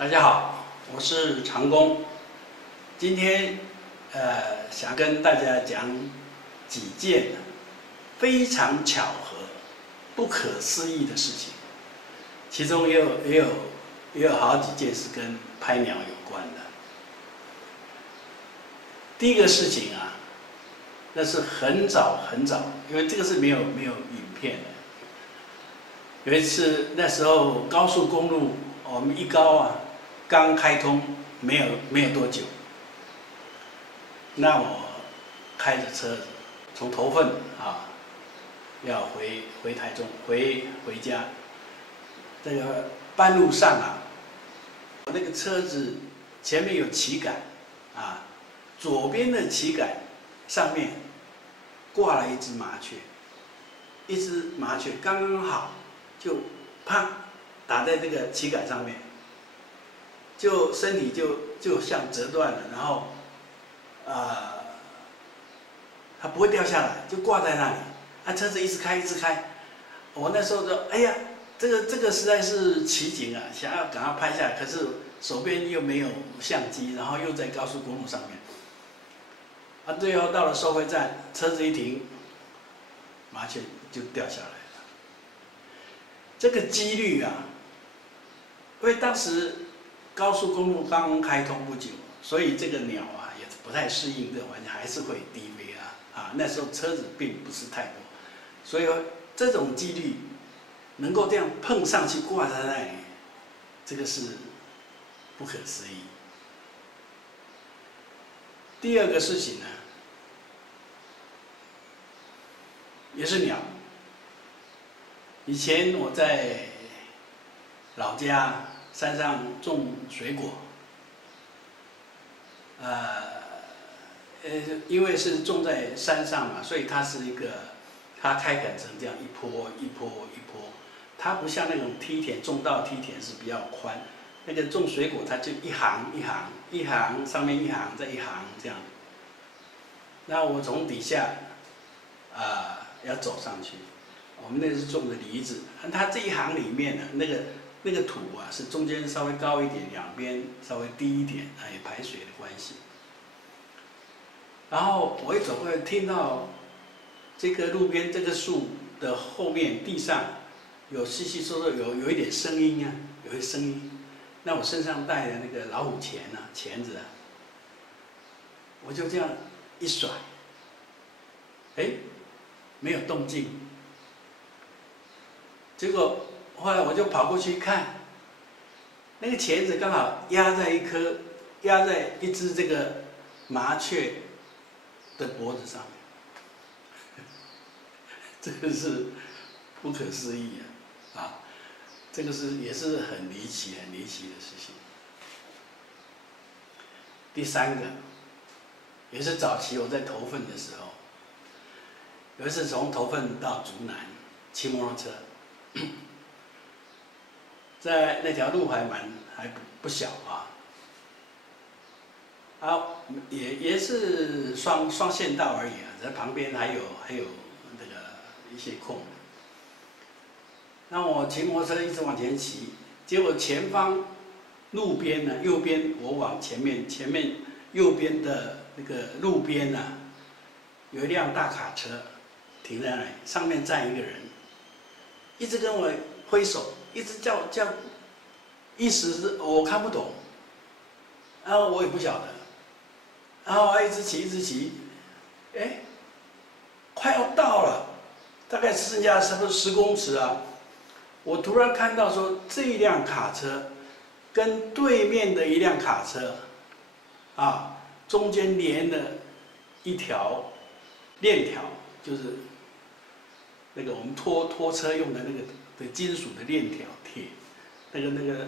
大家好，我是長工。今天想跟大家講幾件非常巧合、不可思議的事情，其中也有好幾件是跟拍鳥有關的。第一個事情啊，那是很早，因為這個是沒有影片的。有一次那時候高速公路，我們一高啊剛開通沒有多久，那我開着車子從頭份啊要回台中回家，這個半路上啊，我那個車子前面有旗桿啊，左邊的旗桿上面掛了一隻麻雀，剛剛好就啪打在这個旗桿上面，就身體就像折斷了，然後它不会掉下来，就掛在那裡。車子一直開，我那時候就哎呀，這個實在是奇景啊，想要趕快拍下來，可是手邊又沒有相機，然後又在高速公路上面。最後到了收費站，車子一停，麻雀就掉下來了。這個幾率啊，因為當時高速公路剛開通不久，所以這個鳥啊也不太適應這個環境，還是會低飛啊。那時候車子並不是太多，所以這種幾率能夠這樣碰上去掛在那裡，這個是不可思議。第二個事情呢，也是鳥。以前我在老家山上種水果，因為是種在山上嘛，所以它是它開墾成這樣一坡，它不像那種梯田，種稻梯田是比較寬，那個種水果它就一行上面一行再一行這樣。那我從底下要走上去，我們那是種的梨子，它這一行裡面呢，那個土啊是中間稍微高一點，兩邊稍微低一點，也排水的關係。然後我一走過來，聽到這個路邊這個樹的後面地上有稀稀疏疏有一點聲音啊，有一聲音。那我身上帶的那個老虎鉗子啊，我就這樣一甩，沒有動靜。結果後來我就跑過去看，那個鉗子剛好壓在一隻這個麻雀的脖子上面，這個是不可思議啊！這個也是很離奇的事情。第三個，也是早期我在頭份的時候，有一次從頭份到竹南騎摩托車，在那條路還不小也是雙線道而已啊，在旁邊還有那個一些空。那我騎摩托車一直往前騎，結果前方路邊呢，右邊我往前面右邊的那個路邊呢，有一輛大卡車停在那裡，上面站一個人，一直跟我揮手，一直叫，意思是我看不懂，然後我也不曉得。然後我一直騎，快要到了，大概剩下差不多10公尺啊。我突然看到說，這一輛卡車跟對面的一輛卡車，中間連了一條鏈條，就是那個我們拖車用的那個金屬的鏈條鐵，那個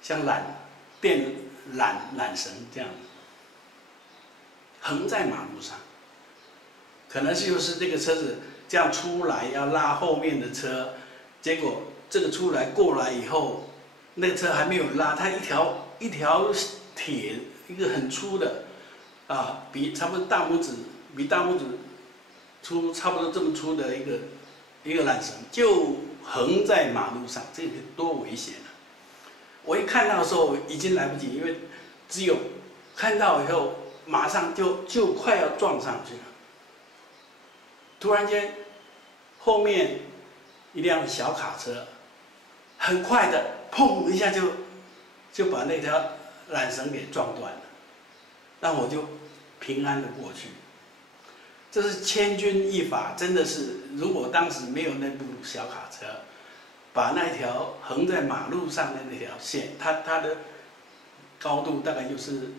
像纜繩這樣。橫在馬路上，可能就是這個車子這樣出來要拉後面的車，結果這個出來過來以後，那個車還沒有拉，它一條鐵，一個很粗的，差不多比大拇指粗，差不多這麼粗的一個纜繩，就橫在馬路上，這個多危險啊！我一看到的時候已經來不及，因為只有看到以後，馬上就快要撞上去了。突然間，後面一輛小卡車，很快的，砰一下就把那條纜繩給撞斷了，那我就平安的過去。這是千鈞一髮，真的是，如果當時沒有那部小卡車，把那條橫在馬路上的那條線，它的高度大概就是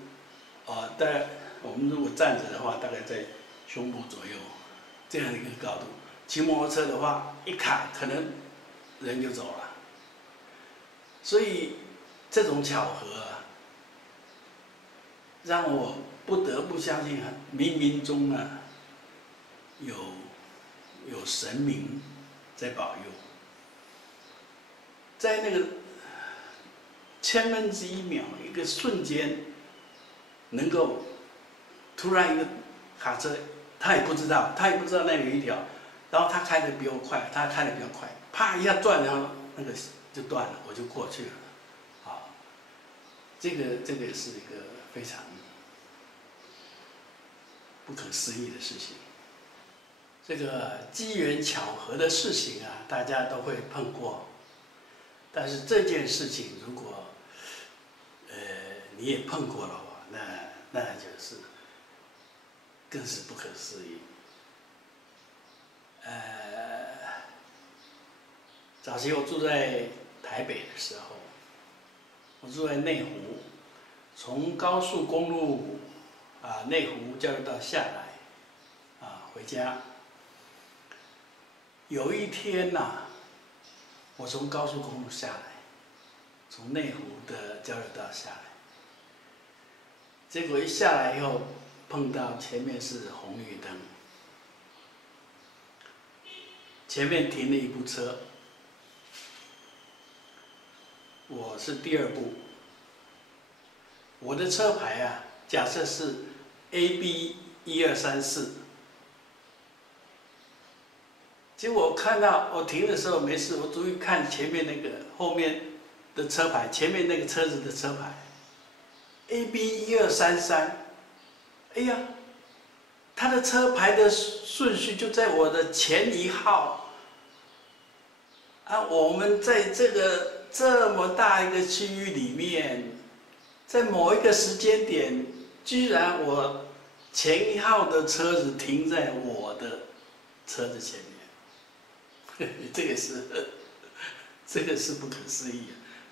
大概我們如果站着的話，大概在胸部左右這樣一個高度。騎摩托車的話，一卡可能人就走了。所以這種巧合啊，讓我不得不相信冥冥中啊有神明在保佑，在那個千分之一秒一個瞬間，能夠突然一個卡車，他也不知道那裡有一條，然後他開得比我快，啪一下轉，然後那個就斷了，我就過去了。好，這個也是一個非常不可思議的事情。這個機緣巧合的事情啊，大家都會碰過，但是這件事情如果你也碰過的話，那就是更是不可思議。早期我住在台北的時候，我住在內湖，從高速公路內湖交流道下來回家。有一天吶，我從高速公路下來，從內湖的交流道下來，結果一下來以後，碰到前面是紅綠燈，前面停了一部車，我是第二部，我的車牌啊，假設是 AB1234。結果我看到我停的時候沒事，我注意看前面那個後面的車牌，前面那個車子的車牌 AB1233，哎呀，他的車牌的順序就在我的前一號啊！我們在這麼大一個區域裡面，在某一個時間點，居然我前一號的車子停在我的車子前面。這個是不可思議，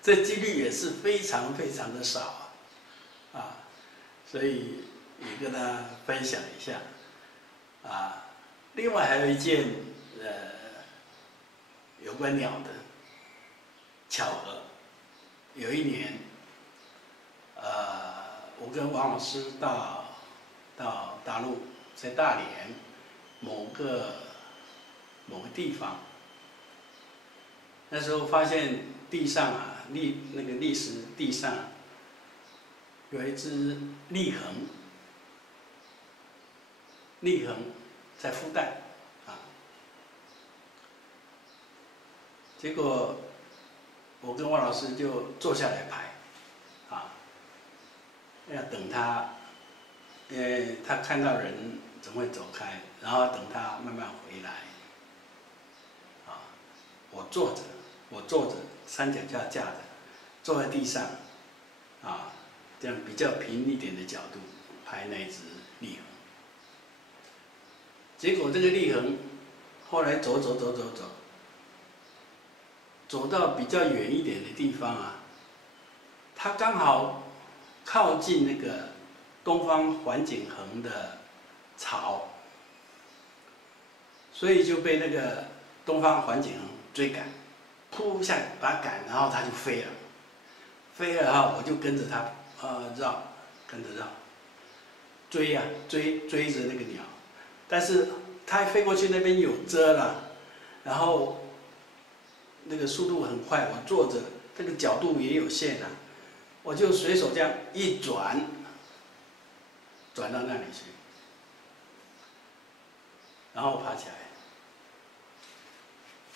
這幾率也是非常非常的少所以也跟大家分享一下另外還有一件有關鳥的巧合，有一年我跟王老師到大陸，在大連某個地方。那時候發現地上那個礫石地上有一隻立恆在孵蛋結果我跟王老師就坐下來排要等他，因為他看到人總會走開，然後等他慢慢回來我坐着三腳架架着，坐在地上，這樣比較平一點的角度拍那隻立恆。結果這個立恆後來走到比較遠一點的地方它剛好靠近那個東方環頸鴴的巢，所以就被那個東方環頸鴴追趕，撲一下把它趕，然後它就飛了，我就跟着它跟着繞，追着那個鳥，但是它飛過去那邊有遮了，然後那個速度很快，我坐着這個角度也有限我就隨手這樣一轉到那裡去，然後我爬起來。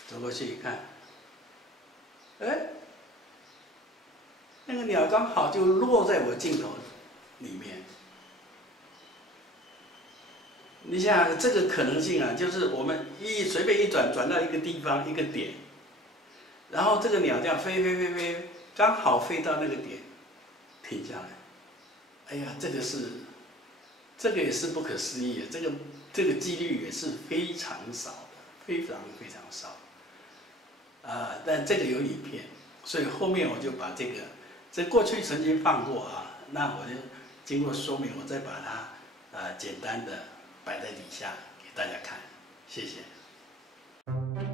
走過去一看，那個鳥剛好就落在我鏡頭裡面。你想想這個可能性啊，就是我們隨便一轉到一個地方一個點，然後這個鳥這樣飛，剛好飛到那個點，停下來。哎呀，這個也是不可思議的，這個幾率也是非常少的，非常少。但這個有影片，所以後面我就把這過去曾經放過啊，那我就經過說明，我再把它簡單的摆在底下給大家看，謝謝。